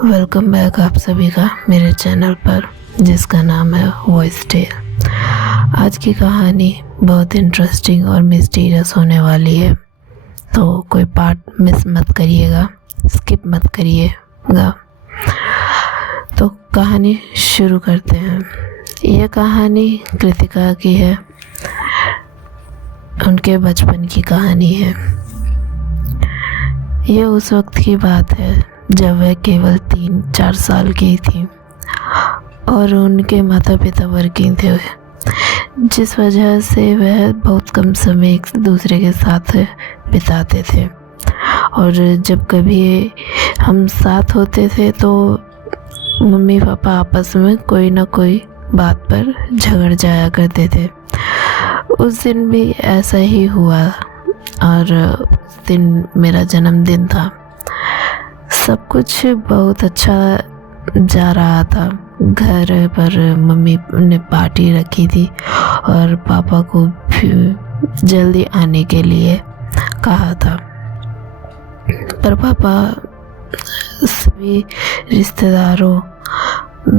Welcome back आप सभी का मेरे चैनल पर, जिसका नाम है वॉइस टेल। आज की कहानी बहुत इंटरेस्टिंग और मिस्टीरियस होने वाली है, तो कोई पार्ट मिस मत करिएगा, स्किप मत करिएगा। तो कहानी शुरू करते हैं। यह कहानी कृतिका की है, उनके बचपन की कहानी है। यह उस वक्त की बात है जब वह केवल 3-4 साल की थी और उनके माता पिता वर्किंग थे, जिस वजह से वह बहुत कम समय एक दूसरे के साथ बिताते थे। और जब कभी हम साथ होते थे तो मम्मी पापा आपस में कोई ना कोई बात पर झगड़ जाया करते थे। उस दिन भी ऐसा ही हुआ और उस दिन मेरा जन्मदिन था। सब कुछ बहुत अच्छा जा रहा था। घर पर मम्मी ने पार्टी रखी थी और पापा को भी जल्दी आने के लिए कहा था, पर पापा सभी रिश्तेदारों,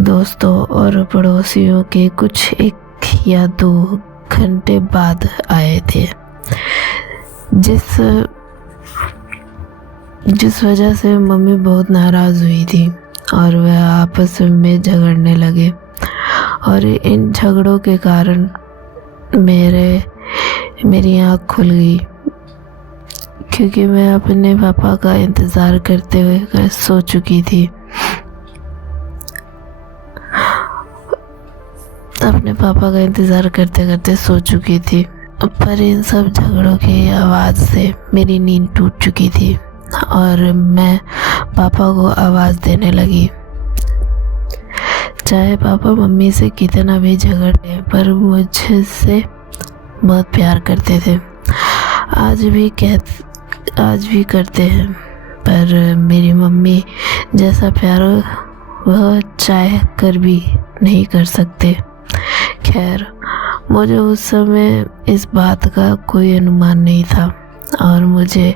दोस्तों और पड़ोसियों के कुछ 1 या 2 घंटे बाद आए थे, जिस वजह से मम्मी बहुत नाराज़ हुई थी और वह आपस में झगड़ने लगे। और इन झगड़ों के कारण मेरी आँख खुल गई, क्योंकि मैं अपने पापा का इंतज़ार करते हुए सो चुकी थी। अपने पापा का इंतज़ार करते करते सो चुकी थी, पर इन सब झगड़ों की आवाज़ से मेरी नींद टूट चुकी थी और मैं पापा को आवाज़ देने लगी। चाहे पापा मम्मी से कितना भी झगड़े, पर मुझसे बहुत प्यार करते थे। आज भी करते हैं, पर मेरी मम्मी जैसा प्यार वह चाह कर भी नहीं कर सकते। खैर, मुझे उस समय इस बात का कोई अनुमान नहीं था और मुझे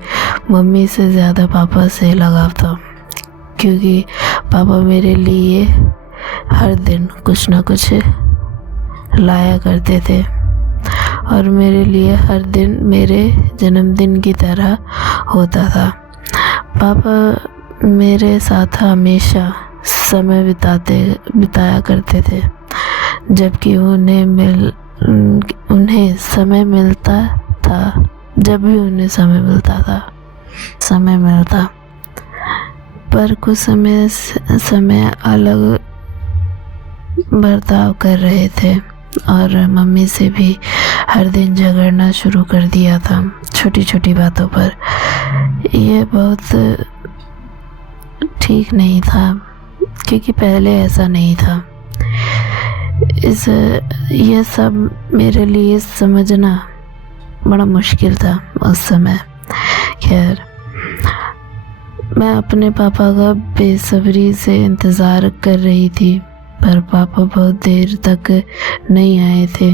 मम्मी से ज़्यादा पापा से लगाव था, क्योंकि पापा मेरे लिए हर दिन कुछ ना कुछ लाया करते थे और मेरे लिए हर दिन मेरे जन्मदिन की तरह होता था। पापा मेरे साथ हमेशा समय बिताया करते थे, जबकि उन्हें समय मिलता था। जब भी उन्हें समय मिलता, पर कुछ समय अलग बर्ताव कर रहे थे और मम्मी से भी हर दिन झगड़ना शुरू कर दिया था, छोटी छोटी बातों पर। यह बहुत ठीक नहीं था, क्योंकि पहले ऐसा नहीं था। यह सब मेरे लिए समझना बड़ा मुश्किल था उस समय। खैर, मैं अपने पापा का बेसब्री से इंतज़ार कर रही थी, पर पापा बहुत देर तक नहीं आए थे।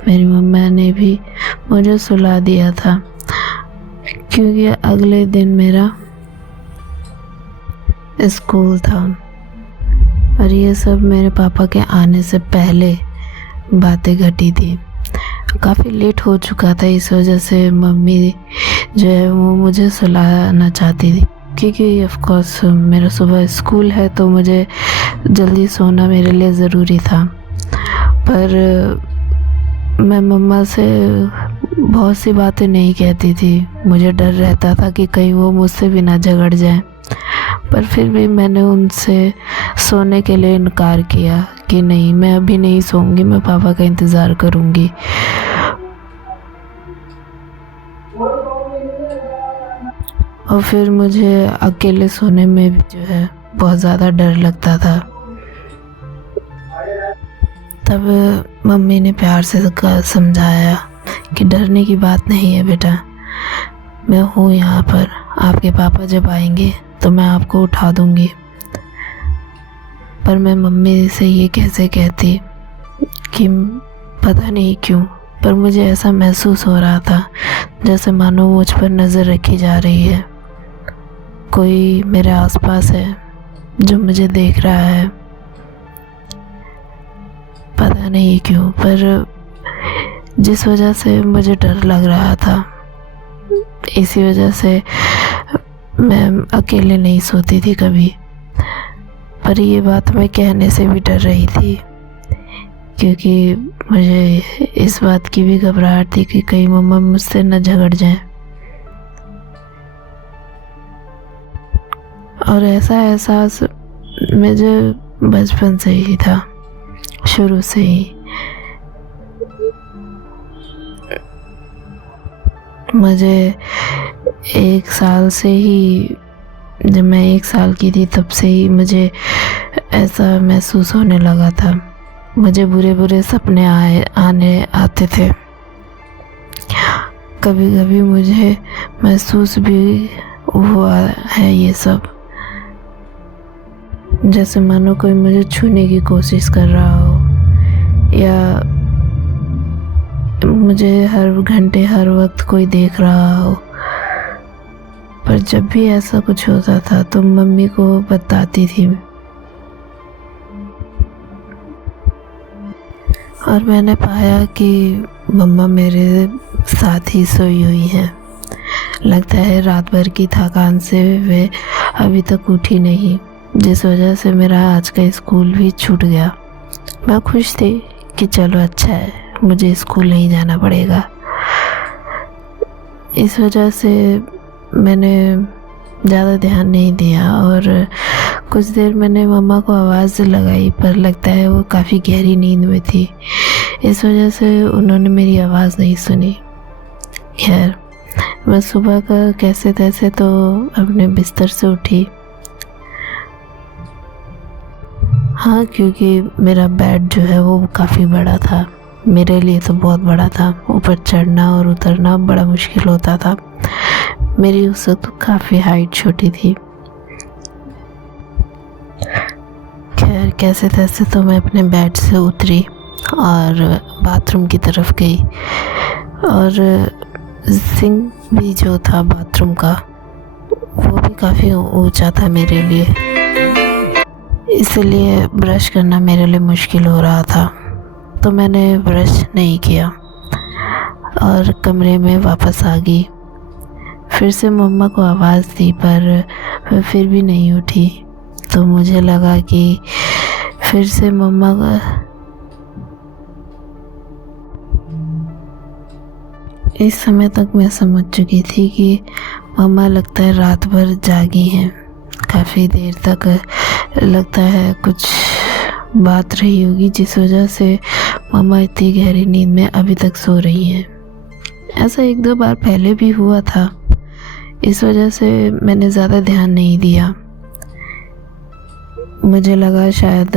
मेरी मम्मा ने भी मुझे सुला दिया था, क्योंकि अगले दिन मेरा स्कूल था। और ये सब मेरे पापा के आने से पहले बातें घटी थी। काफ़ी लेट हो चुका था, इस वजह से मम्मी जो है वो मुझे सुलाना चाहती थी, क्योंकि ऑफ कोर्स मेरा सुबह स्कूल है, तो मुझे जल्दी सोना मेरे लिए ज़रूरी था। पर मैं मम्मा से बहुत सी बातें नहीं कहती थी। मुझे डर रहता था कि कहीं वो मुझसे भी ना झगड़ जाए, पर फिर भी मैंने उनसे सोने के लिए इनकार किया कि नहीं, मैं अभी नहीं सोऊंगी, मैं पापा का इंतज़ार करूंगी। और फिर मुझे अकेले सोने में भी जो है बहुत ज़्यादा डर लगता था। तब मम्मी ने प्यार से समझाया कि डरने की बात नहीं है बेटा, मैं हूँ यहाँ पर। आपके पापा जब आएंगे तो मैं आपको उठा दूँगी। पर मैं मम्मी से ये कैसे कहती कि पता नहीं क्यों, पर मुझे ऐसा महसूस हो रहा था जैसे मानो मुझ पर नज़र रखी जा रही है। कोई मेरे आसपास है जो मुझे देख रहा है। पता नहीं क्यों, पर जिस वजह से मुझे डर लग रहा था, इसी वजह से मैं अकेले नहीं सोती थी कभी। पर ये बात मैं कहने से भी डर रही थी, क्योंकि मुझे इस बात की भी घबराहट थी कि कहीं मम्मा मुझसे न झगड़ जाएं। और ऐसा एहसास मुझे बचपन से ही था, शुरू से ही। मुझे 1 साल से ही, जब मैं 1 साल की थी तब से ही मुझे ऐसा महसूस होने लगा था। मुझे बुरे बुरे सपने आते थे। कभी कभी मुझे महसूस भी हुआ है ये सब, जैसे मानो कोई मुझे छूने की कोशिश कर रहा हो, या मुझे हर घंटे हर वक्त कोई देख रहा हो। पर जब भी ऐसा कुछ होता था तो मम्मी को बताती थी, और मैंने पाया कि मम्मा मेरे साथ ही सोई हुई हैं। लगता है रात भर की थकान से वे अभी तक उठी नहीं, जिस वजह से मेरा आज का स्कूल भी छूट गया। मैं खुश थी कि चलो अच्छा है, मुझे स्कूल नहीं जाना पड़ेगा। इस वजह से मैंने ज़्यादा ध्यान नहीं दिया, और कुछ देर मैंने मम्मा को आवाज़ लगाई, पर लगता है वो काफ़ी गहरी नींद में थी, इस वजह से उन्होंने मेरी आवाज़ नहीं सुनी। खैर, मैं सुबह का कैसे तैसे तो अपने बिस्तर से उठी। हाँ, क्योंकि मेरा बेड जो है वो काफ़ी बड़ा था, मेरे लिए तो बहुत बड़ा था। ऊपर चढ़ना और उतरना बड़ा मुश्किल होता था। मेरी उस वक्त काफ़ी हाइट छोटी थी। खैर, कैसे तैसे तो मैं अपने बेड से उतरी और बाथरूम की तरफ गई, और सिंक भी जो था बाथरूम का वो भी काफ़ी ऊंचा था मेरे लिए, इसलिए ब्रश करना मेरे लिए मुश्किल हो रहा था। तो मैंने ब्रश नहीं किया और कमरे में वापस आ गई। फिर से मम्मा को आवाज़ दी, पर वह फिर भी नहीं उठी। तो मुझे लगा कि फिर से मम्मा का इस समय तक मैं समझ चुकी थी कि मम्मा लगता है रात भर जागी हैं। काफ़ी देर तक लगता है कुछ बात रही होगी, जिस वजह से मम्मा इतनी गहरी नींद में अभी तक सो रही हैं। ऐसा 1-2 बार पहले भी हुआ था, इस वजह से मैंने ज़्यादा ध्यान नहीं दिया। मुझे लगा शायद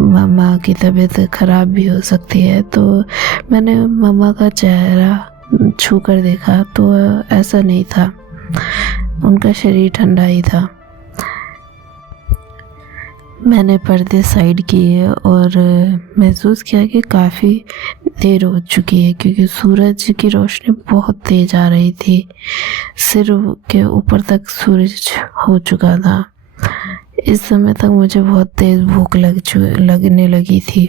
मम्मा की तबीयत ख़राब भी हो सकती है, तो मैंने मम्मा का चेहरा छू कर देखा तो ऐसा नहीं था, उनका शरीर ठंडा ही था। मैंने पर्दे साइड किए और महसूस किया कि काफ़ी देर हो चुकी है, क्योंकि सूरज की रोशनी बहुत तेज़ आ रही थी। सिर के ऊपर तक सूरज हो चुका था। इस समय तक मुझे बहुत तेज़ भूख लगने लगी थी।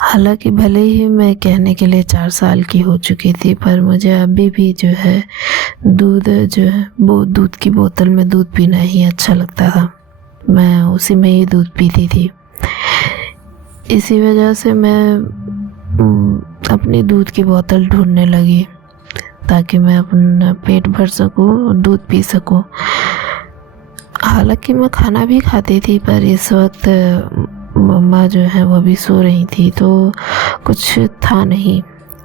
हालांकि भले ही मैं कहने के लिए 4 साल की हो चुकी थी, पर मुझे अभी भी जो है दूध जो है वो दूध की बोतल में दूध पीना ही अच्छा लगता था। मैं उसी में ही दूध पीती थी। इसी वजह से मैं अपनी दूध की बोतल ढूंढने लगी, ताकि मैं अपना पेट भर सकूं और दूध पी सकूं। हालांकि मैं खाना भी खाती थी, पर इस वक्त मम्मा जो है वो भी सो रही थी, तो कुछ था नहीं।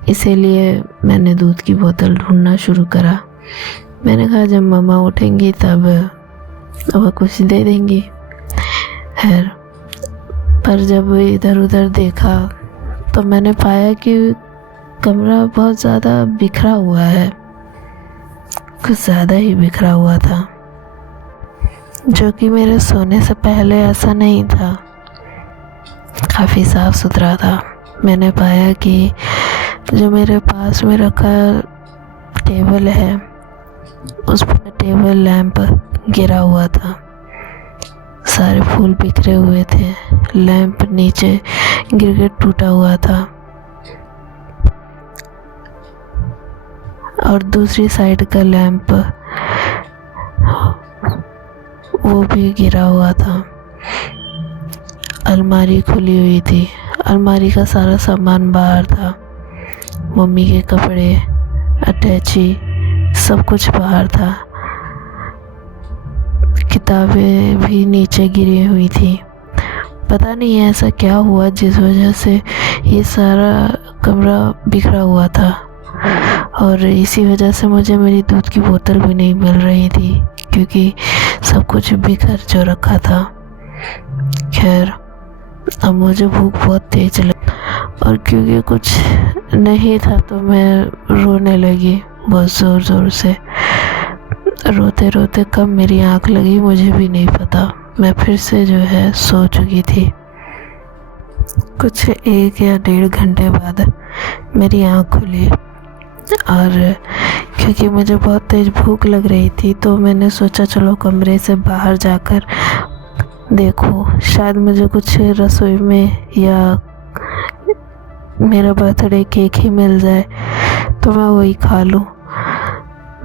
इसीलिए मैंने दूध की बोतल ढूंढना शुरू करा। मैंने कहा जब मम्मा उठेंगी तब वह कुछ दे देंगी। खैर, पर जब इधर उधर देखा तो मैंने पाया कि कमरा बहुत ज़्यादा बिखरा हुआ है, कुछ ज़्यादा ही बिखरा हुआ था, जो कि मेरे सोने से पहले ऐसा नहीं था। काफ़ी साफ़ सुथरा था। मैंने पाया कि जो मेरे पास में रखा टेबल है उस पर टेबल लैंप गिरा हुआ था, सारे फूल बिखरे हुए थे, लैंप नीचे गिर के टूटा हुआ था और दूसरी साइड का लैंप वो भी गिरा हुआ था। अलमारी खुली हुई थी, अलमारी का सारा सामान बाहर था, मम्मी के कपड़े, अटैची, सब कुछ बाहर था। किताबें भी नीचे गिरी हुई थी। पता नहीं ऐसा क्या हुआ जिस वजह से ये सारा कमरा बिखरा हुआ था और इसी वजह से मुझे मेरी दूध की बोतल भी नहीं मिल रही थी क्योंकि सब कुछ बिखर जो रखा था। खैर, अब मुझे भूख बहुत तेज लगी और क्योंकि कुछ नहीं था तो मैं रोने लगी बहुत ज़ोर ज़ोर से। रोते रोते कब मेरी आँख लगी मुझे भी नहीं पता। मैं फिर से जो है सो चुकी थी। कुछ 1 या 1.5 घंटे बाद मेरी आँख खुली और क्योंकि मुझे बहुत तेज़ भूख लग रही थी तो मैंने सोचा चलो कमरे से बाहर जाकर देखो, शायद मुझे कुछ रसोई में या मेरा बर्थडे केक ही मिल जाए तो मैं वही खा लूँ।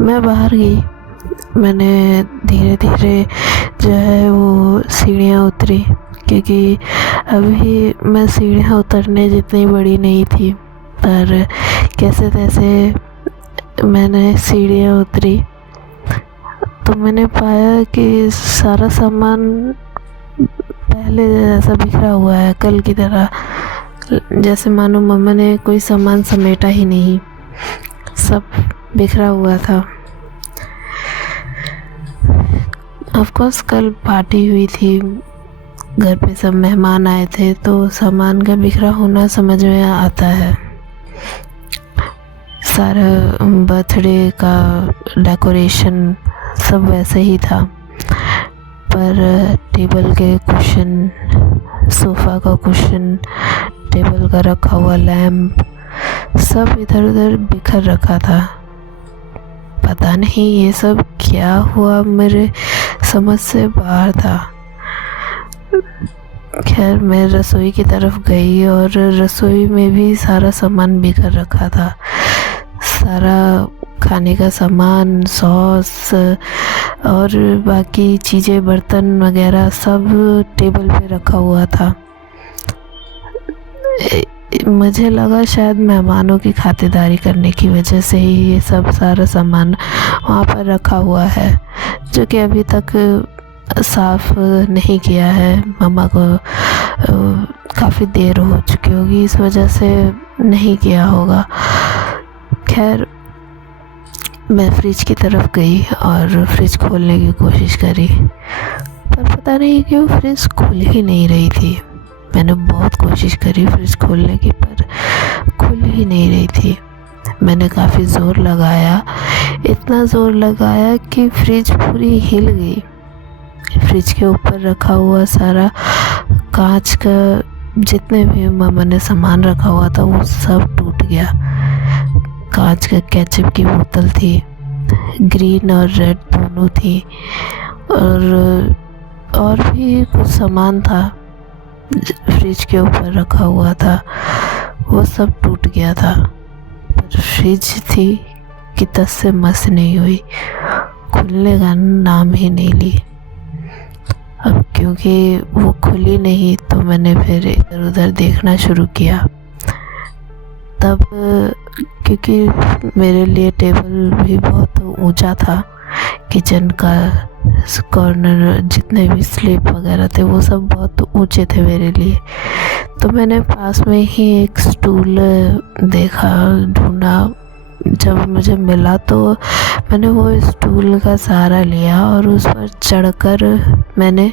मैं बाहर गई, मैंने धीरे धीरे जो है वो सीढ़ियाँ उतरी क्योंकि अभी मैं सीढ़ियाँ उतरने जितनी बड़ी नहीं थी, पर कैसे तैसे मैंने सीढ़ियाँ उतरी तो मैंने पाया कि सारा सामान पहले जैसा बिखरा हुआ है, कल की तरह, जैसे मानो मम्मा ने कोई सामान समेटा ही नहीं, सब बिखरा हुआ था। ऑफ कोर्स कल पार्टी हुई थी, घर पे सब मेहमान आए थे तो सामान का बिखरा होना समझ में आता है। सारा बर्थडे का डेकोरेशन सब वैसे ही था, पर टेबल के कुशन, सोफ़ा का कुशन, टेबल का रखा हुआ लैंप सब इधर उधर बिखर रखा था। पता नहीं ये सब क्या हुआ, मेरे समझ से बाहर था। खैर, मैं रसोई की तरफ गई और रसोई में भी सारा सामान बिखर रखा था। सारा खाने का सामान, सॉस और बाकी चीज़ें, बर्तन वगैरह सब टेबल पे रखा हुआ था। मुझे लगा शायद मेहमानों की खातिरदारी करने की वजह से ही ये सब सारा सामान वहाँ पर रखा हुआ है, जो कि अभी तक साफ़ नहीं किया है। मम्मा को काफ़ी देर हो चुकी होगी, इस वजह से नहीं किया होगा। खैर, मैं फ्रिज की तरफ गई और फ्रिज खोलने की कोशिश करी, पर पता नहीं क्यों फ्रिज खुल ही नहीं रही थी। मैंने बहुत कोशिश करी फ्रिज खोलने की, पर खुल ही नहीं रही थी। मैंने काफ़ी ज़ोर लगाया, इतना ज़ोर लगाया कि फ्रिज पूरी हिल गई। फ्रिज के ऊपर रखा हुआ सारा कांच का जितने भी मम्मा ने सामान रखा हुआ था वो सब टूट गया। कांच का केचप की बोतल थी, ग्रीन और रेड दोनों थी, और भी कुछ सामान था फ्रिज के ऊपर रखा हुआ था, वो सब टूट गया था। पर फ्रिज थी कि तस से मस नहीं हुई, खुलने का नाम ही नहीं ली। अब क्योंकि वो खुली नहीं तो मैंने फिर इधर उधर देखना शुरू किया। तब क्योंकि मेरे लिए टेबल भी बहुत ऊंचा था, किचन का कॉर्नर जितने भी स्लैब वगैरह थे वो सब बहुत ऊंचे थे मेरे लिए, तो मैंने पास में ही एक स्टूल देखा, ढूंढा। जब मुझे मिला तो मैंने वो स्टूल का सहारा लिया और उस पर चढ़कर मैंने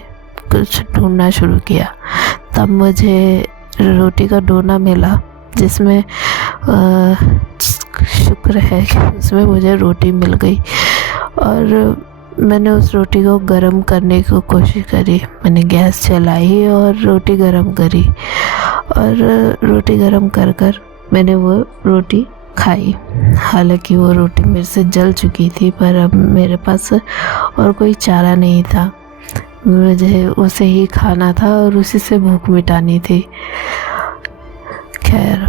कुछ ढूंढना शुरू किया। तब मुझे रोटी का डोना मिला, जिसमें शुक्र है कि उसमें मुझे रोटी मिल गई और मैंने उस रोटी को गर्म करने की कोशिश करी। मैंने गैस चलाई और रोटी गर्म करी और रोटी गर्म कर मैंने वो रोटी खाई। हालांकि वो रोटी मेरे से जल चुकी थी, पर अब मेरे पास और कोई चारा नहीं था। मुझे उसे ही खाना था और उसी से भूख मिटानी थी। खैर,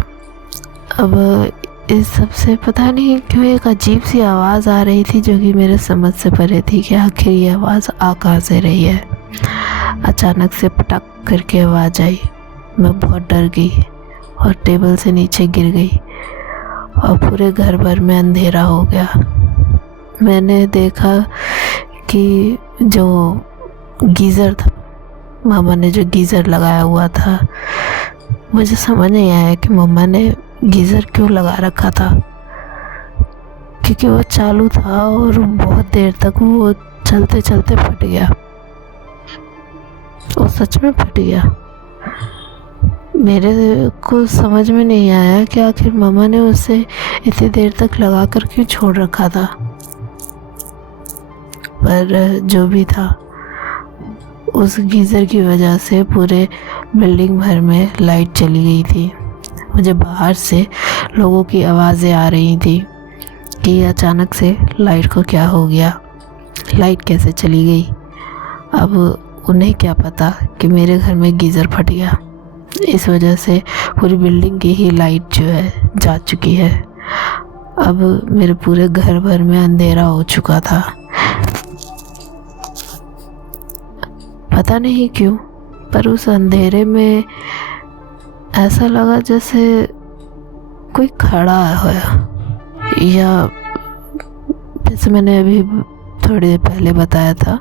अब इस सब से पता नहीं क्यों एक अजीब सी आवाज़ आ रही थी जो कि मेरे समझ से परे थी कि आखिर ये आवाज़ आ कहाँ से रही है। अचानक से पटक करके आवाज़ आई। मैं बहुत डर गई और टेबल से नीचे गिर गई और पूरे घर भर में अंधेरा हो गया। मैंने देखा कि जो गीज़र था, मामा ने जो गीज़र लगाया हुआ था, मुझे समझ नहीं आया कि मम्मा ने गीज़र क्यों लगा रखा था, क्योंकि वो चालू था और बहुत देर तक वो चलते चलते फट गया। वो सच में फट गया। मेरे को समझ में नहीं आया कि आखिर मम्मा ने उसे इतनी देर तक लगा कर क्यों छोड़ रखा था। पर जो भी था, उस गीज़र की वजह से पूरे बिल्डिंग भर में लाइट चली गई थी। मुझे बाहर से लोगों की आवाज़ें आ रही थी कि अचानक से लाइट को क्या हो गया, लाइट कैसे चली गई। अब उन्हें क्या पता कि मेरे घर में गीज़र फट गया। इस वजह से पूरी बिल्डिंग की ही लाइट जो है जा चुकी है। अब मेरे पूरे घर भर में अंधेरा हो चुका था। पता नहीं क्यों, पर उस अंधेरे में ऐसा लगा जैसे कोई खड़ा है, या जैसे मैंने अभी थोड़ी देर पहले बताया था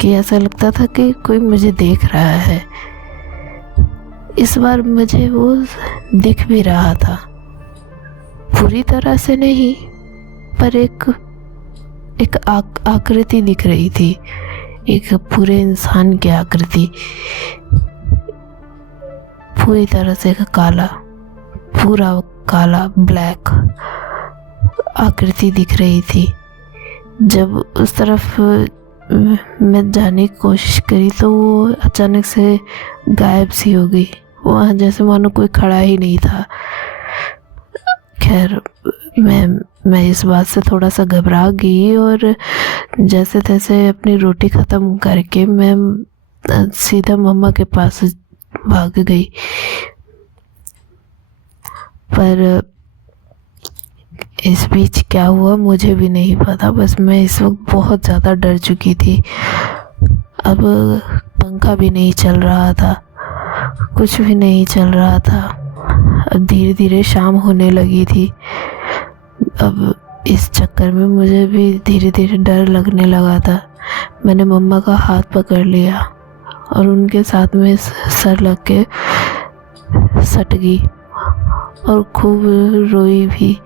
कि ऐसा लगता था कि कोई मुझे देख रहा है। इस बार मुझे वो दिख भी रहा था, पूरी तरह से नहीं, पर एक आकृति दिख रही थी, एक पूरे इंसान की आकृति, पूरी तरह से काला, पूरा काला ब्लैक आकृति दिख रही थी। जब उस तरफ मैं जाने की कोशिश करी तो वो अचानक से गायब सी हो गई। वहाँ जैसे मानो कोई खड़ा ही नहीं था। खैर, मैं इस बात से थोड़ा सा घबरा गई और जैसे तैसे अपनी रोटी ख़त्म करके मैं सीधा मम्मा के पास भाग गई। पर इस बीच क्या हुआ मुझे भी नहीं पता, बस मैं इस वक्त बहुत ज़्यादा डर चुकी थी। अब पंखा भी नहीं चल रहा था, कुछ भी नहीं चल रहा था। अब धीरे धीरे शाम होने लगी थी। अब इस चक्कर में मुझे भी धीरे धीरे डर लगने लगा था। मैंने मम्मा का हाथ पकड़ लिया और उनके साथ में सर लग के सट गई और खूब रोई भी।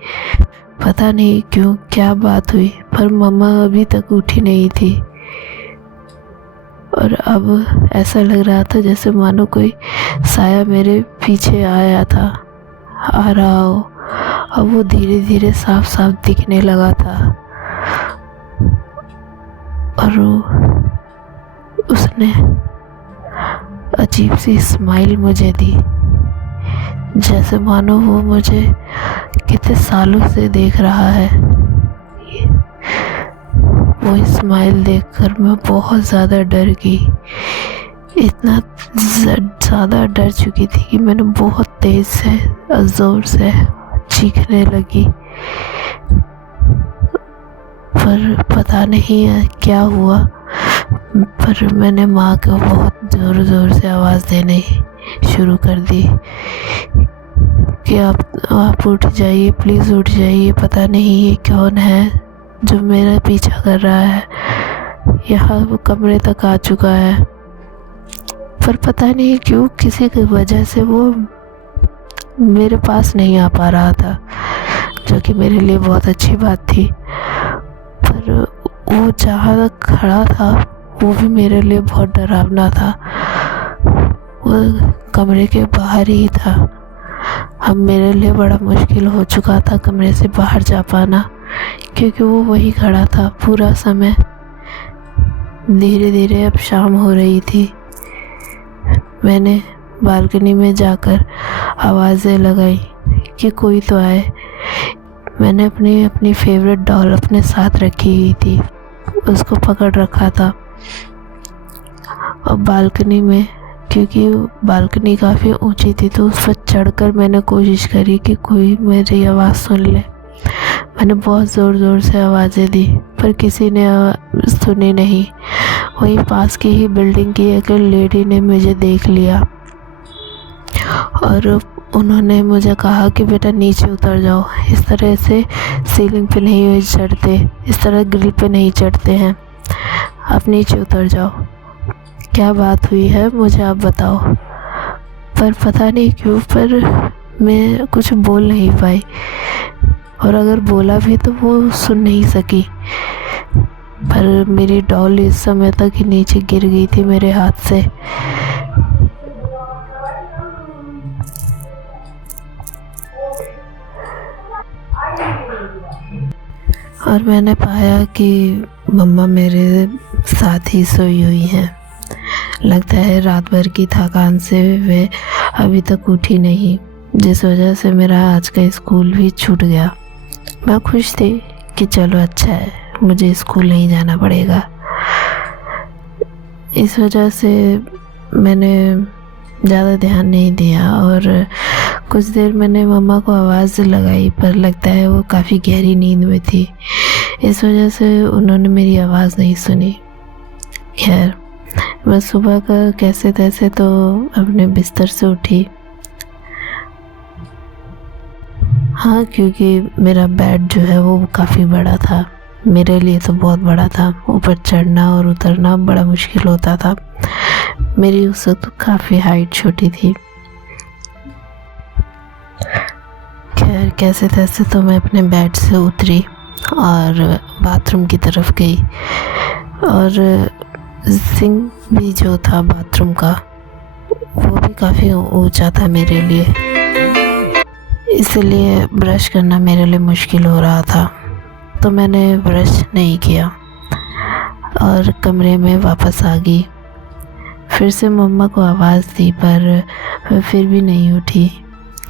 पता नहीं क्यों, क्या बात हुई, पर मम्मा अभी तक उठी नहीं थी और अब ऐसा लग रहा था जैसे मानो कोई साया मेरे पीछे आया था, आ रहा हो। अब वो धीरे धीरे साफ साफ दिखने लगा था और उसने अजीब सी स्माइल मुझे दी, जैसे मानो वो मुझे कितने सालों से देख रहा है। वो स्माइल देखकर मैं बहुत ज़्यादा डर गई। इतना ज़्यादा डर चुकी थी कि मैंने बहुत तेज़ से ज़ोर से चीखने लगी। पर पता नहीं क्या हुआ, पर मैंने माँ को बहुत ज़ोर ज़ोर से आवाज़ देने शुरू कर दी कि आप उठ जाइए, प्लीज़ उठ जाइए। पता नहीं ये कौन है जो मेरा पीछा कर रहा है, यहाँ वो कमरे तक आ चुका है। पर पता नहीं क्यों किसी की वजह से वो मेरे पास नहीं आ पा रहा था, जो कि मेरे लिए बहुत अच्छी बात थी। पर वो जहाँ तक खड़ा था वो भी मेरे लिए बहुत डरावना था। वो कमरे के बाहर ही था। अब मेरे लिए बड़ा मुश्किल हो चुका था कमरे से बाहर जा पाना, क्योंकि वो वही खड़ा था पूरा समय। धीरे धीरे अब शाम हो रही थी। मैंने बालकनी में जाकर आवाज़ें लगाई कि कोई तो आए। मैंने अपनी फेवरेट डॉल अपने साथ रखी हुई थी, उसको पकड़ रखा था। और बालकनी में, क्योंकि बालकनी काफ़ी ऊंची थी, तो उस पर चढ़कर मैंने कोशिश करी कि कोई मेरी आवाज़ सुन ले। मैंने बहुत ज़ोर ज़ोर से आवाज़ें दी, पर किसी ने सुनी नहीं। वहीं पास की ही बिल्डिंग की एक लेडी ने मुझे देख लिया और उन्होंने मुझे कहा कि बेटा नीचे उतर जाओ, इस तरह से सीलिंग पे नहीं चढ़ते, इस तरह ग्रिल पे नहीं चढ़ते हैं, आप नीचे उतर जाओ। क्या बात हुई है मुझे आप बताओ। पर पता नहीं क्यों, पर मैं कुछ बोल नहीं पाई, और अगर बोला भी तो वो सुन नहीं सकी। पर मेरी डॉल इस समय तक ही नीचे गिर गई थी मेरे हाथ से। और मैंने पाया कि मम्मा मेरे साथ ही सोई हुई हैं। लगता है रात भर की थकान से वे अभी तक उठी नहीं, जिस वजह से मेरा आज का स्कूल भी छूट गया। मैं खुश थी कि चलो अच्छा है, मुझे स्कूल नहीं जाना पड़ेगा। इस वजह से मैंने ज़्यादा ध्यान नहीं दिया और कुछ देर मैंने मम्मा को आवाज़ लगाई, पर लगता है वो काफ़ी गहरी नींद में थी, इस वजह से उन्होंने मेरी आवाज़ नहीं सुनी। खैर, मैं सुबह का कैसे तैसे तो अपने बिस्तर से उठी। हाँ, क्योंकि मेरा बेड जो है वो काफ़ी बड़ा था, मेरे लिए तो बहुत बड़ा था। ऊपर चढ़ना और उतरना बड़ा मुश्किल होता था। मेरी उस वक्त काफ़ी हाइट छोटी थी। खैर, कैसे तैसे तो मैं अपने बेड से उतरी और बाथरूम की तरफ गई, और सिंक भी जो था बाथरूम का वो भी काफ़ी ऊंचा था मेरे लिए, इसलिए ब्रश करना मेरे लिए मुश्किल हो रहा था। तो मैंने ब्रश नहीं किया और कमरे में वापस आ गई। फिर से मम्मा को आवाज़ दी, पर वह फिर भी नहीं उठी।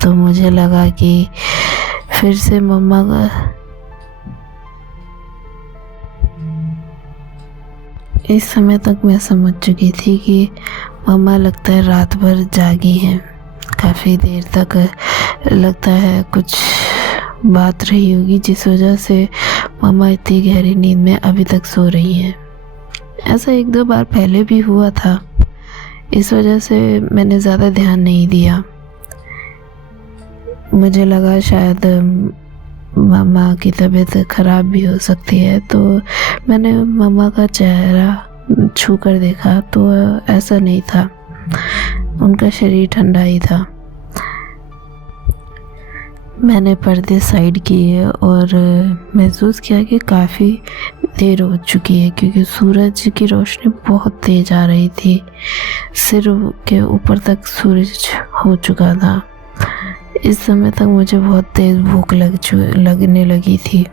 तो मुझे लगा कि फिर से मम्मा का इस समय तक मैं समझ चुकी थी कि मम्मा लगता है रात भर जागी हैं, काफ़ी देर तक लगता है कुछ बात रही होगी, जिस वजह से मम्मा इतनी गहरी नींद में अभी तक सो रही हैं। ऐसा एक दो बार पहले भी हुआ था, इस वजह से मैंने ज़्यादा ध्यान नहीं दिया। मुझे लगा शायद मम्मा की तबीयत ख़राब भी हो सकती है, तो मैंने मम्मा का चेहरा छू कर देखा तो ऐसा नहीं था, उनका शरीर ठंडा ही था। मैंने पर्दे साइड किए और महसूस किया कि काफ़ी देर हो चुकी है, क्योंकि सूरज की रोशनी बहुत तेज़ आ रही थी। सिर के ऊपर तक सूरज हो चुका था। इस समय तक मुझे बहुत तेज़ भूख लगने लगी थी।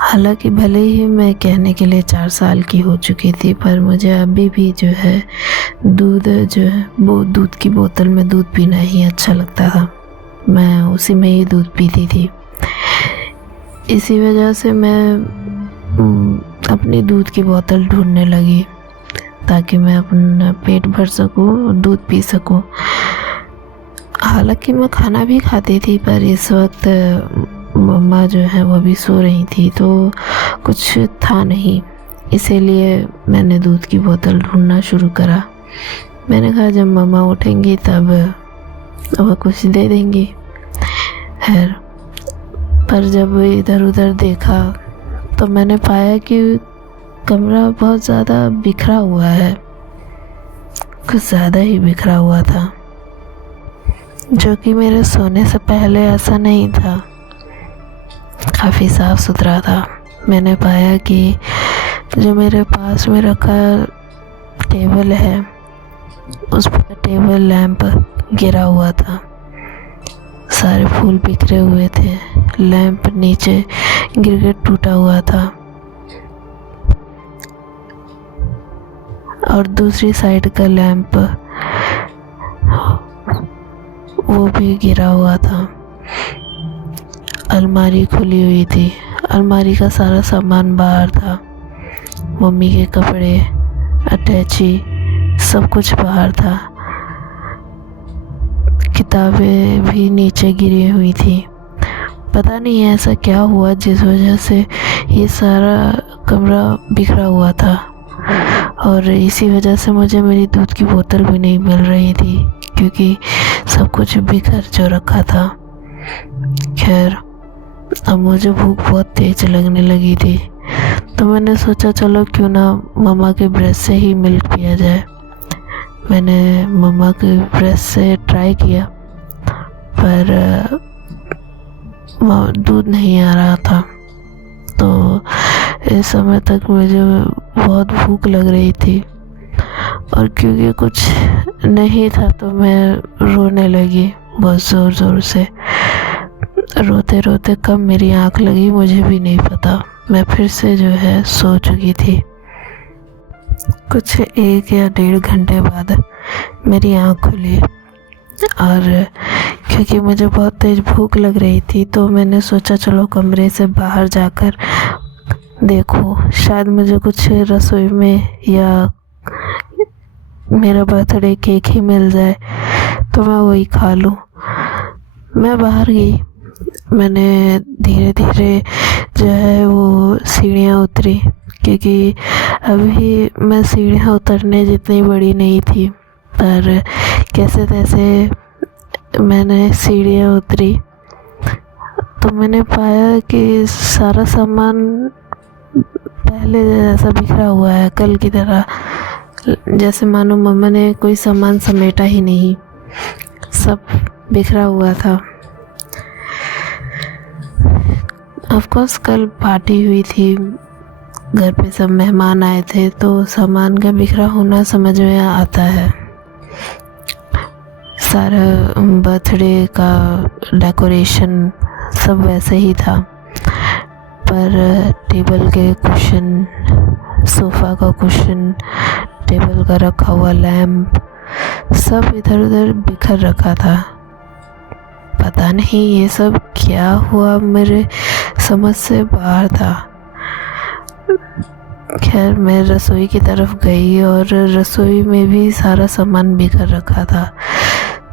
हालांकि भले ही मैं कहने के लिए 4 साल की हो चुकी थी, पर मुझे अभी भी जो है दूध जो है वो दूध की बोतल में दूध पीना ही अच्छा लगता था। मैं उसी में ही दूध पीती थी। इसी वजह से मैं अपनी दूध की बोतल ढूंढने लगी ताकि मैं अपना पेट भर सकूं, दूध पी सकूं। हालांकि मैं खाना भी खाती थी, पर इस वक्त मम्मा जो है वो भी सो रही थी, तो कुछ था नहीं, इसीलिए मैंने दूध की बोतल ढूंढना शुरू करा। मैंने कहा जब मम्मा उठेंगी तब वह कुछ दे देंगी। खैर, पर जब इधर उधर देखा तो मैंने पाया कि कमरा बहुत ज़्यादा बिखरा हुआ है, कुछ ज़्यादा ही बिखरा हुआ था, जो कि मेरे सोने से पहले ऐसा नहीं था। काफ़ी साफ़ सुथरा था। मैंने पाया कि जो मेरे पास में रखा टेबल है उस पर टेबल लैंप गिरा हुआ था, सारे फूल बिखरे हुए थे, लैंप नीचे गिर के टूटा हुआ था, और दूसरी साइड का लैंप वो भी गिरा हुआ था। अलमारी खुली हुई थी। अलमारी का सारा सामान बाहर था। मम्मी के कपड़े, अटैची, सब कुछ बाहर था। किताबें भी नीचे गिरी हुई थी। पता नहीं ऐसा क्या हुआ जिस वजह से ये सारा कमरा बिखरा हुआ था, और इसी वजह से मुझे मेरी दूध की बोतल भी नहीं मिल रही थी, क्योंकि सब कुछ बिखर जो रखा था। खैर, अब मुझे भूख बहुत तेज लगने लगी थी, तो मैंने सोचा चलो क्यों ना मम्मा के ब्रेस्ट से ही मिल्क पिया जाए। मैंने मम्मा के ब्रेस्ट से ट्राई किया, पर दूध नहीं आ रहा था। तो इस समय तक मुझे बहुत भूख लग रही थी, और क्योंकि कुछ नहीं था तो मैं रोने लगी बहुत ज़ोर ज़ोर से। रोते रोते कब मेरी आँख लगी मुझे भी नहीं पता। मैं फिर से जो है सो चुकी थी। कुछ 1 या 1.5 घंटे बाद मेरी आँख खुली, और क्योंकि मुझे बहुत तेज़ भूख लग रही थी तो मैंने सोचा चलो कमरे से बाहर जाकर देखो, शायद मुझे कुछ रसोई में या मेरा बर्थडे केक ही मिल जाए तो मैं वही खा लूँ। मैं बाहर गई। मैंने धीरे धीरे जो है वो सीढ़ियाँ उतरी, क्योंकि अभी मैं सीढ़ियाँ उतरने जितनी बड़ी नहीं थी, पर कैसे तैसे मैंने सीढ़ियाँ उतरी तो मैंने पाया कि सारा सामान पहले जैसा बिखरा हुआ है, कल की तरह, जैसे मानो मम्मा ने कोई सामान समेटा ही नहीं, सब बिखरा हुआ था। ऑफ कोर्स कल पार्टी हुई थी, घर पे सब मेहमान आए थे, तो सामान का बिखरा होना समझ में आता है। सारा बर्थडे का डेकोरेशन सब वैसे ही था, पर टेबल के कुशन, सोफ़ा का कुशन, टेबल का रखा हुआ लैम्प, सब इधर उधर बिखर रखा था। पता नहीं ये सब क्या हुआ, मेरे समझ से बाहर था। खैर, मैं रसोई की तरफ गई और रसोई में भी सारा सामान बिखर रखा था।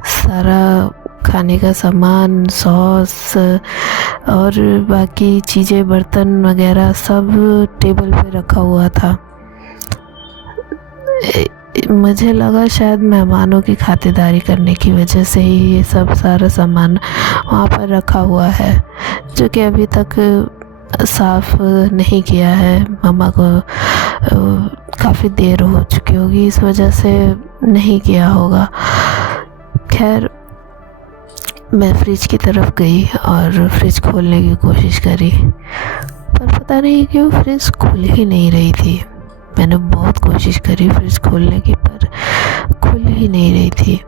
सारा खाने का सामान, सॉस और बाकी चीज़ें, बर्तन वगैरह सब टेबल पे रखा हुआ था। मुझे लगा शायद मेहमानों की खातिरदारी करने की वजह से ही ये सब सारा सामान वहाँ पर रखा हुआ है, जो कि अभी तक साफ़ नहीं किया है। मम्मा को काफ़ी देर हो चुकी होगी, इस वजह से नहीं किया होगा। खैर, मैं फ्रिज की तरफ गई और फ्रिज खोलने की कोशिश करी, पर पता नहीं क्यों फ्रिज खुल ही नहीं रही थी। मैंने बहुत कोशिश करी फ्रिज खोलने की, पर खुल ही नहीं रही थी।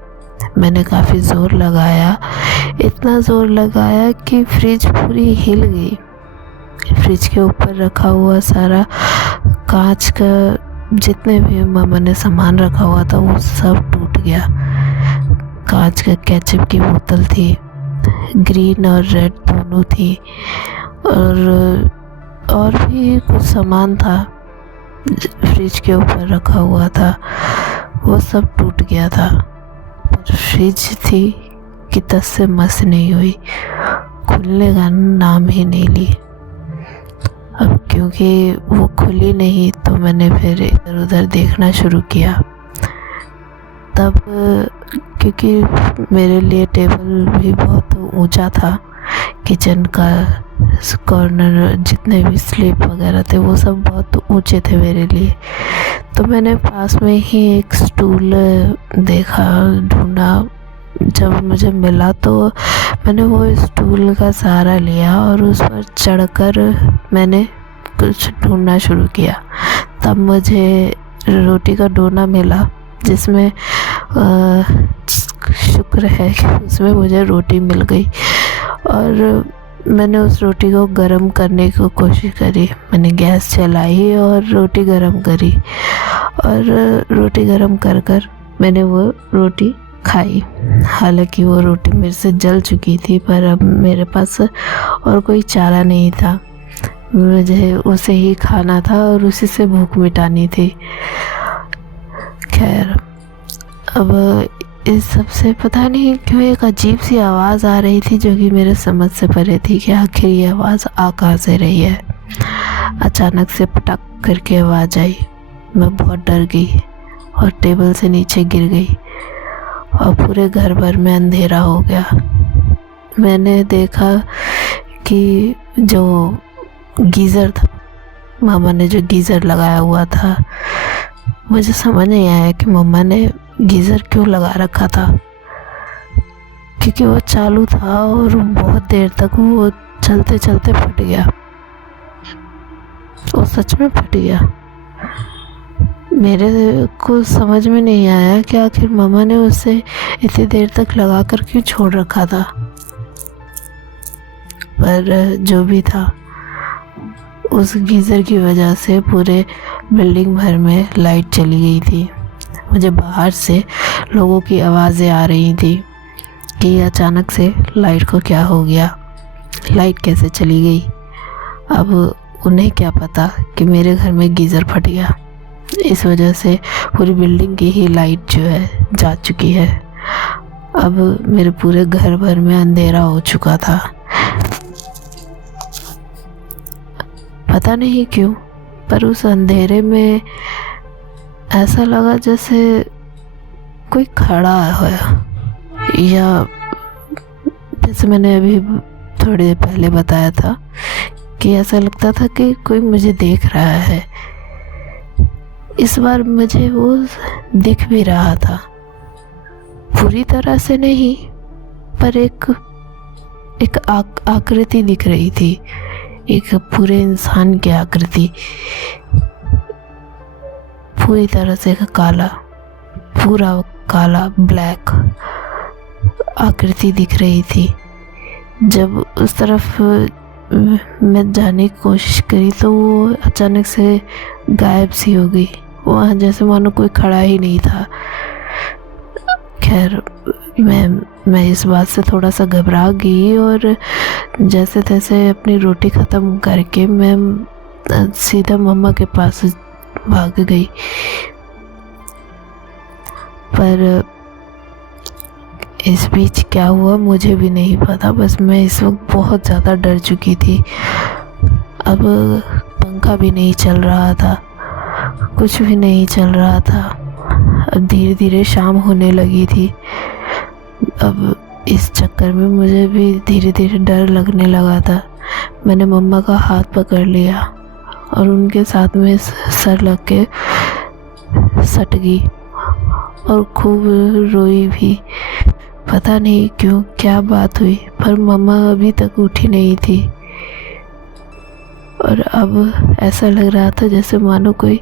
मैंने काफ़ी ज़ोर लगाया, इतना ज़ोर लगाया कि फ्रिज पूरी हिल गई। फ्रिज के ऊपर रखा हुआ सारा कांच का जितने भी मम्मा ने सामान रखा हुआ था वो सब टूट गया। कांच का केचप की बोतल थी, ग्रीन और रेड दोनों थी, और भी कुछ सामान था फ्रिज के ऊपर रखा हुआ था, वो सब टूट गया था। पर फ्रिज थी कि तस से मस नहीं हुई, खुलने का नाम ही नहीं ली। अब क्योंकि वो खुली नहीं तो मैंने फिर इधर उधर देखना शुरू किया। तब क्योंकि मेरे लिए टेबल भी बहुत ऊंचा था, किचन का कॉर्नर जितने भी स्लैब वगैरह थे वो सब बहुत ऊंचे थे मेरे लिए, तो मैंने पास में ही एक स्टूल देखा, ढूंढा। जब मुझे मिला तो मैंने वो स्टूल का सहारा लिया और उस पर चढ़कर मैंने कुछ ढूंढना शुरू किया। तब मुझे रोटी का डोना मिला, जिसमें शुक्र है कि उसमें मुझे रोटी मिल गई, और मैंने उस रोटी को गरम करने की कोशिश करी। मैंने गैस चलाई और रोटी गरम करी, और रोटी गरम कर मैंने वो रोटी खाई। हालांकि वो रोटी मेरे से जल चुकी थी, पर अब मेरे पास और कोई चारा नहीं था। मुझे उसे ही खाना था और उसी से भूख मिटानी थी। खैर, अब इस सब से पता नहीं क्यों एक अजीब सी आवाज़ आ रही थी जो कि मेरे समझ से परे थी कि आखिर ये आवाज़ आ कहाँ से रही है। अचानक से पटक करके आवाज़ आई। मैं बहुत डर गई और टेबल से नीचे गिर गई और पूरे घर भर में अंधेरा हो गया। मैंने देखा कि जो गीज़र था, मामा ने जो गीज़र लगाया हुआ था, मुझे समझ नहीं आया कि मम्मा ने गीज़र क्यों लगा रखा था, क्योंकि वो चालू था और बहुत देर तक वो चलते चलते फट गया। वो सच में फट गया। मेरे को समझ में नहीं आया कि आखिर मम्मा ने उसे इतनी देर तक लगा कर क्यों छोड़ रखा था। पर जो भी था, उस गीज़र की वजह से पूरे बिल्डिंग भर में लाइट चली गई थी। मुझे बाहर से लोगों की आवाज़ें आ रही थी कि अचानक से लाइट को क्या हो गया, लाइट कैसे चली गई। अब उन्हें क्या पता कि मेरे घर में गीज़र फट गया। इस वजह से पूरी बिल्डिंग की ही लाइट जो है जा चुकी है। अब मेरे पूरे घर भर में अंधेरा हो चुका था। पता नहीं क्यों, पर उस अंधेरे में ऐसा लगा जैसे कोई खड़ा है, या जैसे मैंने अभी थोड़ी देर पहले बताया था कि ऐसा लगता था कि कोई मुझे देख रहा है। इस बार मुझे वो दिख भी रहा था, पूरी तरह से नहीं, पर एक आकृति दिख रही थी, एक पूरे इंसान की आकृति, पूरी तरह से काला, पूरा काला ब्लैक आकृति दिख रही थी। जब उस तरफ मैं जाने की कोशिश करी तो वो अचानक से गायब सी हो गई। वहाँ जैसे मानो कोई खड़ा ही नहीं था। खैर, मैं इस बात से थोड़ा सा घबरा गई और जैसे तैसे अपनी रोटी ख़त्म करके मैं सीधा मम्मा के पास भाग गई। पर इस बीच क्या हुआ मुझे भी नहीं पता, बस मैं इस वक्त बहुत ज़्यादा डर चुकी थी। अब पंखा भी नहीं चल रहा था, कुछ भी नहीं चल रहा था। अब धीरे धीरे शाम होने लगी थी। अब इस चक्कर में मुझे भी धीरे धीरे डर लगने लगा था। मैंने मम्मा का हाथ पकड़ लिया और उनके साथ में सर लग के सट गई और खूब रोई भी। पता नहीं क्यों, क्या बात हुई, पर मम्मा अभी तक उठी नहीं थी और अब ऐसा लग रहा था जैसे मानो कोई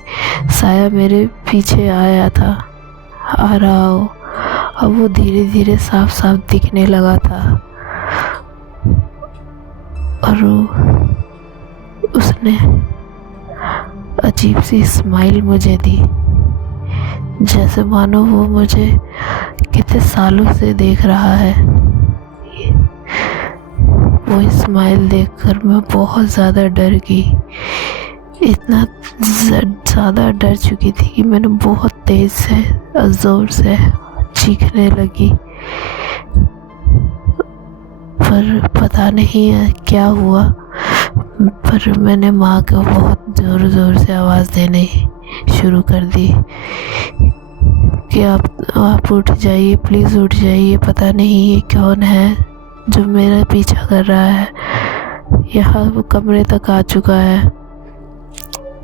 साया मेरे पीछे आया था, आ रहा हो। अब वो धीरे धीरे साफ साफ दिखने लगा था और उसने अजीब सी स्माइल मुझे दी, जैसे मानो वो मुझे कितने सालों से देख रहा है। वो स्माइल देखकर मैं बहुत ज़्यादा डर गई। इतना ज़्यादा डर चुकी थी कि मैंने बहुत तेज़ से और ज़ोर से चीखने लगी। पर पता नहीं क्या हुआ, पर मैंने माँ को बहुत ज़ोर ज़ोर से आवाज़ देने शुरू कर दी कि आप उठ जाइए, प्लीज़ उठ जाइए। पता नहीं ये कौन है जो मेरा पीछा कर रहा है, यहाँ वो कमरे तक आ चुका है।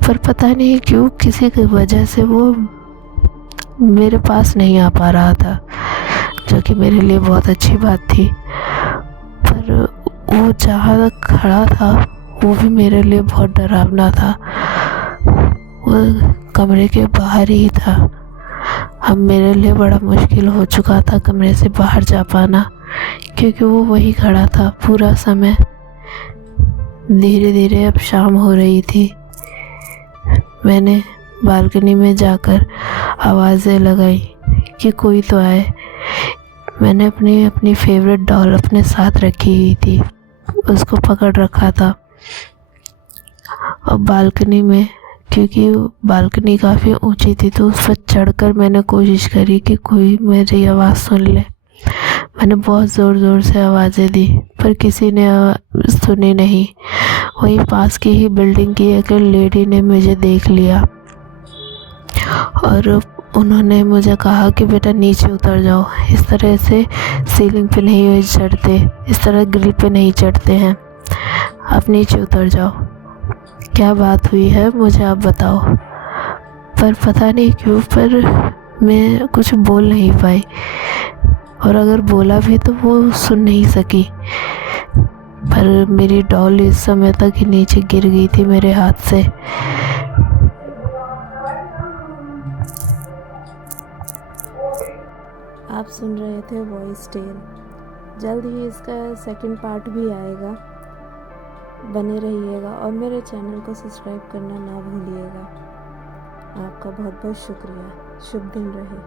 पर पता नहीं क्यों किसी की वजह से वो मेरे पास नहीं आ पा रहा था, जो कि मेरे लिए बहुत अच्छी बात थी। पर वो जहाँ खड़ा था वो भी मेरे लिए बहुत डरावना था। वो कमरे के बाहर ही था। अब मेरे लिए बड़ा मुश्किल हो चुका था कमरे से बाहर जा पाना, क्योंकि वो वही खड़ा था पूरा समय। धीरे धीरे अब शाम हो रही थी। मैंने बालकनी में जाकर आवाज़ें लगाई कि कोई तो आए। मैंने अपनी फेवरेट डॉल अपने साथ रखी हुई थी, उसको पकड़ रखा था। और बालकनी में, क्योंकि बालकनी काफ़ी ऊंची थी, तो उस पर चढ़कर मैंने कोशिश करी कि कोई मेरी आवाज़ सुन ले। मैंने बहुत ज़ोर ज़ोर से आवाज़ें दी, पर किसी ने सुनी नहीं। वहीं पास की ही बिल्डिंग की एक लेडी ने मुझे देख लिया और उन्होंने मुझे कहा कि बेटा नीचे उतर जाओ, इस तरह से सीलिंग पे नहीं चढ़ते, इस तरह ग्रिल पे नहीं चढ़ते हैं, आप नीचे उतर जाओ। क्या बात हुई है मुझे आप बताओ। पर पता नहीं क्यों, पर मैं कुछ बोल नहीं पाई, और अगर बोला भी तो वो सुन नहीं सकी। पर मेरी डॉल इस समय तक ही नीचे गिर गई थी मेरे हाथ से। आप सुन रहे थे वॉइस टेल। जल्द ही इसका सेकंड पार्ट भी आएगा, बने रहिएगा और मेरे चैनल को सब्सक्राइब करना ना भूलिएगा। आपका बहुत बहुत शुक्रिया। शुभ दिन रहे।